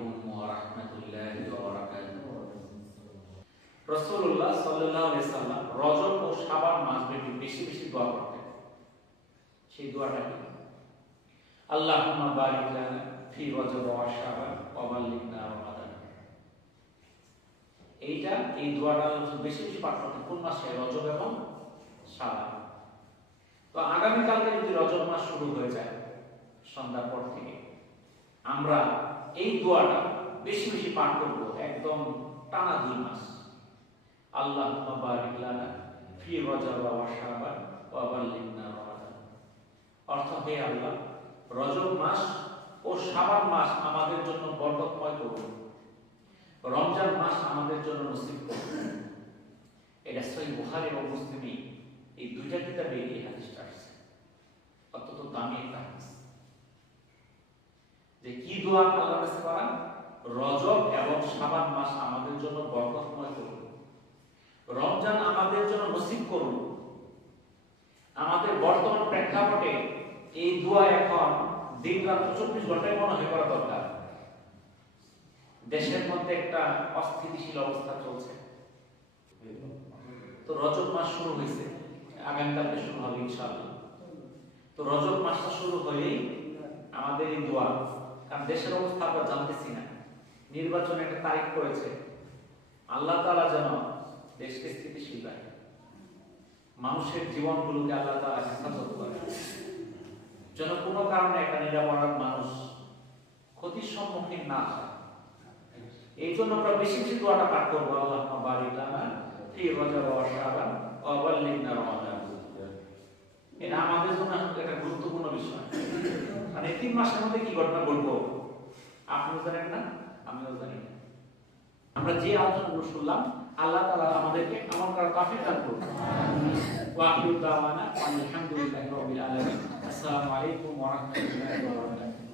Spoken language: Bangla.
আলাইকুম ওয়া রাহমাতুল্লাহি ওয়া বারাকাতুহু। রাসূলুল্লাহ সাল্লাল্লাহু আলাইহি সাল্লাম রজব ও শাবান মাস ব্যাপী বেশি বেশি দোয়া করতেন। সেই দোয়াটা কি? আল্লাহুম্মা বারিক লানা ফি রজব ওয়া শাবান ওয়া বাল্লিগনা রমাদান। এই দোয়াটা বেশি বেশি পাঠ করতেন কোন মাসে? রজব এবং শাবান। তো আগামী কালকে যদি রজব মাস শুরু হয়ে যায় সন্ধ্যার পর থেকে, আমরা এই দোয়াটা বেশি বেশি পাঠ করব একদম টানা 2 মাস। আল্লাহুম্মা বারিক লানা ফি রজব ওয়া শাবান ওয়া বাল্লিগনা রমাদান। অর্থ, হে আল্লাহ, রজব মাস ও শাবান মাস আমাদের জন্য বরকতময় করুন, রমজান মাস আমাদের জন্য নসিব করুন। এটা সহিহ বুখারী এবং মুসলিমে এই দুইটা কিতাবে এই হাদিসটা আছে। অত্যন্ত দামি একটা হাদিস। যে কি দোয়া আল্লাহর কাছে করা? রজব এবং শাবান মাস আমাদের জন্য বরকতময় করুন, রমজান আমাদের জন্য নসিব করুন। আমাদের বর্তমান প্রেক্ষাপটে এই দোয়া এখন দিন রাত 24 ঘন্টায় মনে হয় করা দরকার। দেশের মধ্যে একটা অস্থিতিশীল অবস্থা চলছে। তো রজব মাস শুরু হয়েছে, আগামীকালকে শুরু হবে ইনশাআল্লাহ। তো রজব মাসটা শুরু হলেই আমাদের এই দোয়া, কারণ দেশের অবস্থা আমরা জানতেছি না, নির্বাচনের একটা তারিখ করেছে, আল্লাহ তাআলা যেন দেশকে স্থিতিশীল রাখে, মানুষের জীবনগুলোকে আল্লাহ তাআলা হেফাজত করে, যেন কোনো কারণে একটা নিরাপরাধ মানুষ ক্ষতির সম্মুখীন না হয়। এই জন্য আমরা বেশি বেশি দোয়াটা পাঠ করবো। আল্লাহুম্মা বারিক লানা ফি রজব ওয়া শাবান ওয়া বাল্লিগনা রমাদান। এটা আমাদের জন্য একটা গুরুত্বপূর্ণ বিষয়। মানে 3 মাসের মধ্যে কি ঘটনা ঘটবো আপনিও জানেন না, আমিও জানি না। আমরা যে আলোচনাগুলো শুনলাম, আল্লাহ তাআলা আমাদেরকে আমল করার তৌফিক দান করুন। ওয়া আখিরু দাওয়ানা আলহামদুলিল্লাহি রাব্বিল আলামিন। আসসালামু আলাইকুম ওয়া রাহমাতুল্লাহি ওয়া বারাকাতুহু।